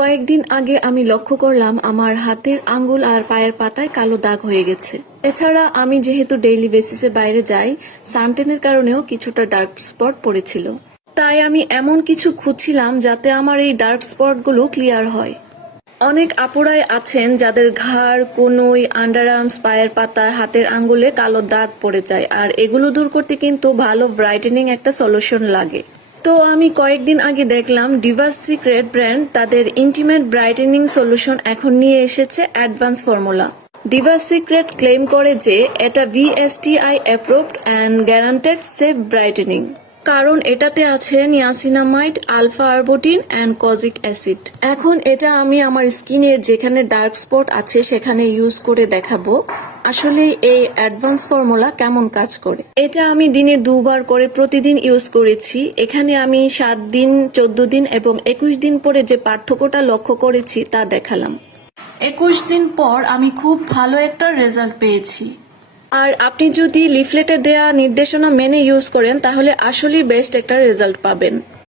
কয়েকদিন আগে আমি লক্ষ্য করলাম আমার হাতের আঙ্গুল আর পায়ের পাতায় কালো দাগ হয়ে গেছে। এছাড়া আমি যেহেতু ডেইলি বেসিসে বাইরে যাই, সানটেনের কারণেও কিছুটা ডার্ক স্পট পড়েছিল। তাই আমি এমন কিছু খুঁজছিলাম যাতে আমার এই ডার্ক স্পটগুলো ক্লিয়ার হয়। অনেক আপুরাই আছেন যাদের ঘাড়, কনুই, আন্ডারআর্মস, পায়ের পাতায়, হাতের আঙ্গুলে কালো দাগ পড়ে যায়, আর এগুলো দূর করতে কিন্তু ভালো ব্রাইটেনিং একটা সলিউশন লাগে। তো আমি কয়েকদিন আগে দেখলাম ডিভাস সিক্রেট ব্র্যান্ড তাদের ইন্টিমেট ব্রাইটেনিং সলিউশন এখন নিয়ে এসেছে advance formula. Divas secret claim করে যে এটা VSTI approved and guaranteed safe brightening, কারণ এটাতে আছে niacinamide, alpha arbutin and kojic acid. এখন এটা আমি আমার স্কিনের যেখানে ডার্ক স্পট আছে সেখানে ইউজ করে দেখাবো আসলে এই অ্যাডভান্স ফর্মুলা কেমন কাজ করে। এটা আমি দিনে 2 বার করে প্রতিদিন ইউজ করেছি। এখানে আমি 7 দিন, 14 দিন এবং 21 দিন পরে যে পার্থক্যটা লক্ষ্য করেছি তা দেখালাম। 21 দিন পর আমি খুব ভালো একটা রেজাল্ট পেয়েছি। আর আপনি যদি লিফলেটে দেয়া নির্দেশনা মেনে ইউজ করেন তাহলে আসলেই বেস্ট একটা রেজাল্ট পাবেন।